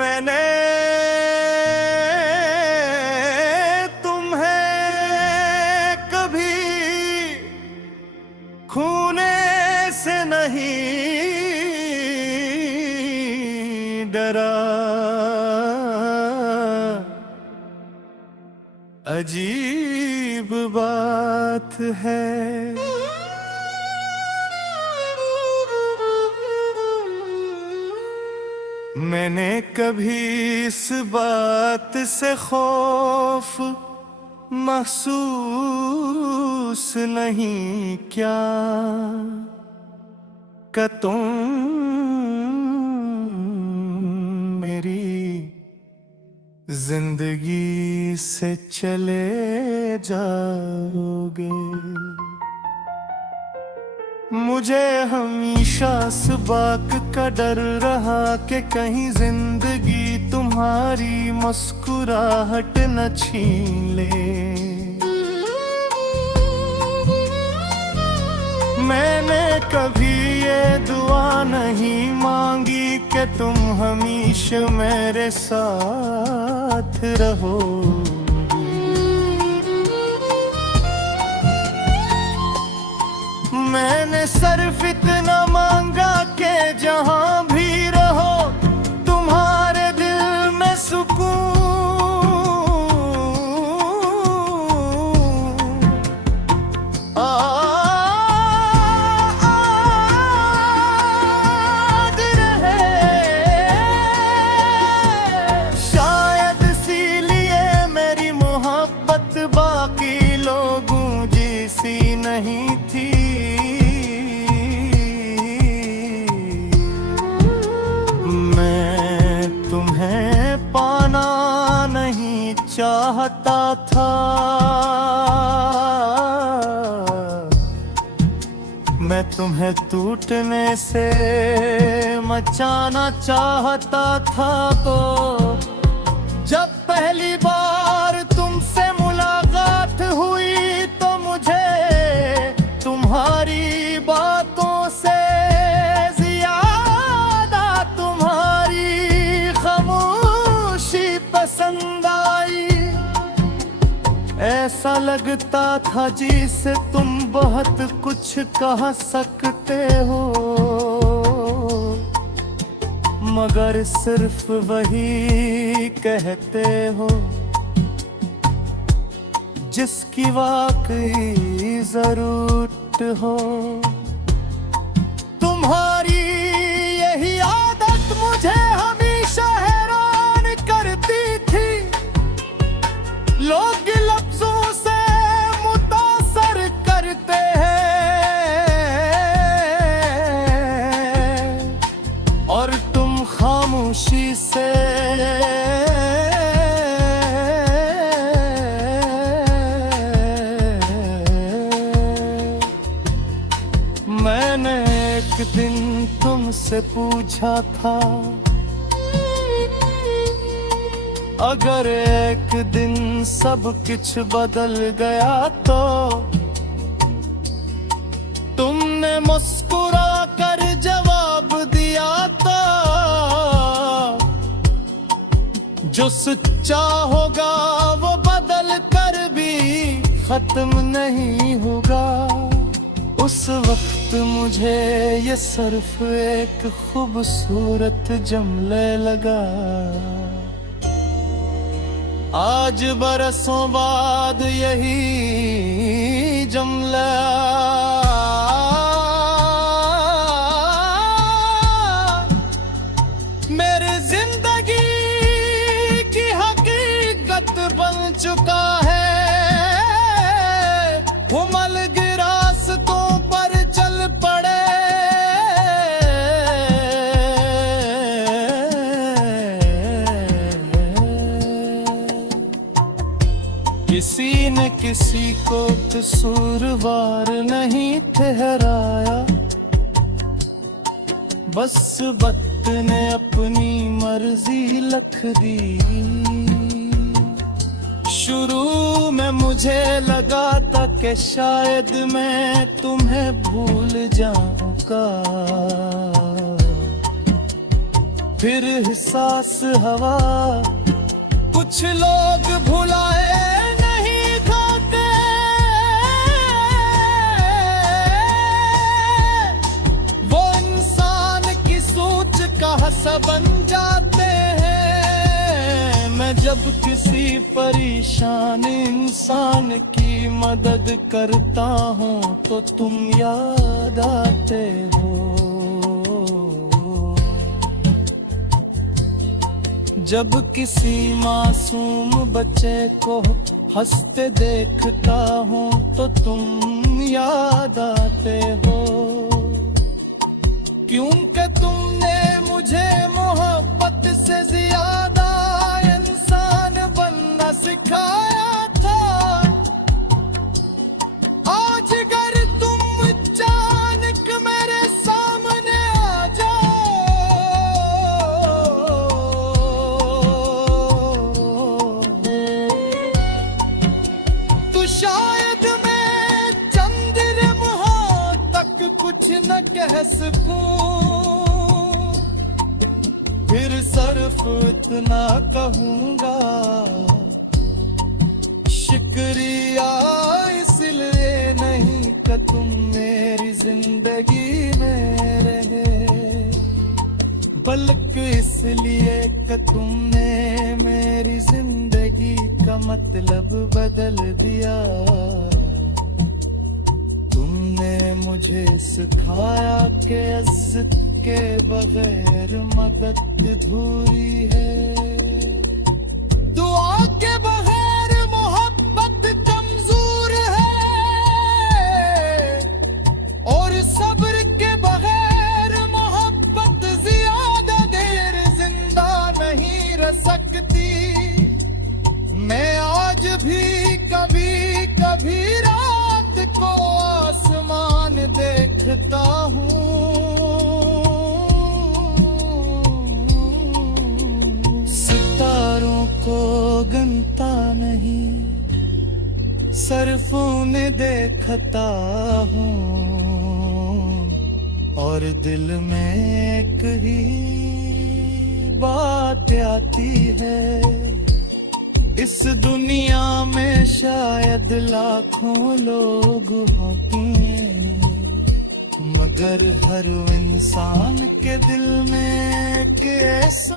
मैंने तुम्हें कभी खूने से नहीं डरा, अजीब बात है। मैंने कभी इस बात से खौफ महसूस नहीं क्या कि तुम मेरी जिंदगी से चले जाओगे। मुझे हमेशा इस बात का डर रहा कि कहीं जिंदगी तुम्हारी मुस्कुराहट न छीन ले। मैंने कभी ये दुआ नहीं मांगी कि तुम हमेशा मेरे साथ रहो। मैंने सिर्फ इतना मांगा कि जहां भी रहो तुम्हारे दिल में सुकून आद रहे। शायद इसीलिए मेरी मोहब्बत बाकी लोगों जैसी नहीं थी। चाहता था मैं तुम्हें टूटने से मचाना चाहता था। तो जब पहली बार तुमसे मुलाकात हुई तो मुझे तुम्हारी बातों से ज्यादा तुम्हारी खामोशी पसंद आई। ऐसा लगता था जिसे तुम बहुत कुछ कह सकते हो मगर सिर्फ वही कहते हो जिसकी वाकई जरूरत हो। तुम्हारी यही आदत मुझे हमेशा हैरान करती थी। लोग लफ्जों से मुतासर करते हैं और तुम खामोशी से मैंने एक दिन तुमसे पूछा था अगर एक दिन सब कुछ बदल गया तो तुमने मुस्कुरा कर जवाब दिया था जो सच्चा होगा वो बदल कर भी खत्म नहीं होगा। उस वक्त मुझे ये सिर्फ एक खूबसूरत जुमला लगा। आज बरसों बाद यही जुमला मेरी जिंदगी की हकीकत बन चुका है। हुमल रास्तों पर चल पड़े किसी ने किसी को कसूरवार नहीं ठहराया। बस वक्त ने अपनी मर्जी लिख दी। शुरू में मुझे लगा था कि शायद मैं तुम्हें भूल जाऊंगा फिर एहसास हवा। कुछ लोग भुलाए नहीं खाते, वो इंसान की सोच का हिस्सा बन जाते हैं। मैं जब किसी परेशान इंसान की मदद करता हूँ तो तुम याद आते हो। जब किसी मासूम बच्चे को हंसते देखता हूँ तो तुम याद आते हो। क्योंकि तुमने मुझे मोहब्बत से ज्यादा इंसान बनना सिखाया था। आज अगर तुम अचानक मेरे सामने आ जाओ तो शायद मैं चंद लम्हों तक कुछ न कह सकूं। फिर सिर्फ इतना कहूंगा, शुक्रिया इसलिए नहीं कि तुम मेरी जिंदगी में रहे, बल्कि इसलिए कि तुमने मेरी जिंदगी का मतलब बदल दिया। तुमने मुझे सिखाया कि इज्जत के बगैर मदद अधूरी है, दुआ के बगैर मोहब्बत कमजोर है, और सब्र के बगैर मोहब्बत ज्यादा देर जिंदा नहीं रह सकती। मैं आज भी कभी कभी रात को आसमान देखता हूँ, सितारों को गिनता नहीं, सिर्फ उन्हें देखता हूँ, और दिल में एक ही बात आती है। इस दुनिया में शायद लाखों लोग होते, मगर हर इंसान के दिल में एक ऐसा